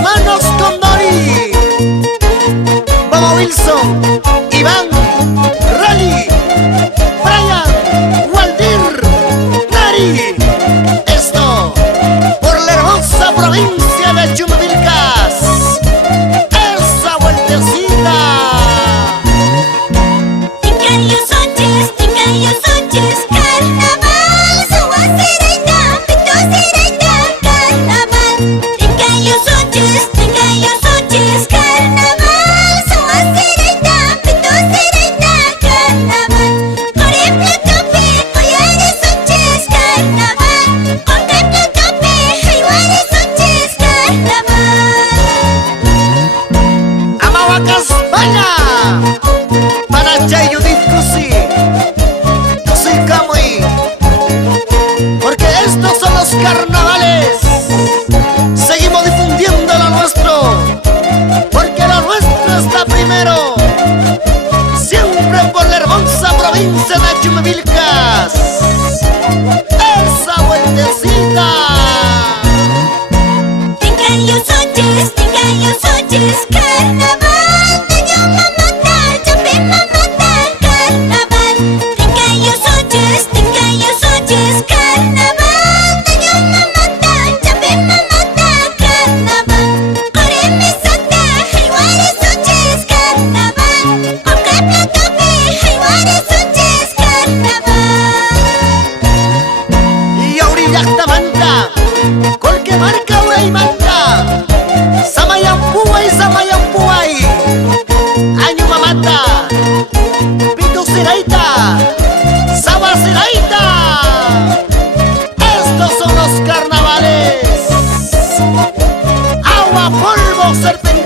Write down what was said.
hermanos Condori, Bobo Wilson, Iván, Rally, Brian, Waldir, Nari. Esto por la hermosa provincia de Tikas. Esa vueltecita. Tinkayusunchis, Tinkayusunchis, carnaval. Sumaq siraita, pito siraita, carnaval. Tinkayusunchis, Tinkayusunchis, carnaval. Sumaq siraita, pito siraita, carnaval. Corepla tope, collares sunchis, carnaval. Corepla tope, jaiwares sunchis, carnaval. Amawacas Bala, para Chayudit Kusi, Kusi Kamui, porque estos son los carnavales. Seguimos difundiendo lo nuestro, porque lo nuestro está primero. Siempre por la hermosa provincia de Tikas. Esa vueltecita. Tinkayusunchis, Tinkayusunchis, carnaval. Daño mamata, chape mamata, carnaval. Tinkayusunchis, Tinkayusunchis, carnaval. Daño mamata, chape mamata, carnaval. Coreme santa, jaiwares sunchis, carnaval. Corepla tope, jaiwares sunchis, carnaval. Y aurillacta manta, colque marca uray manta. Samayampuay, año mamata, pitu siraita, saba siraita. Estos son los carnavales. Agua, polvo, serpentina.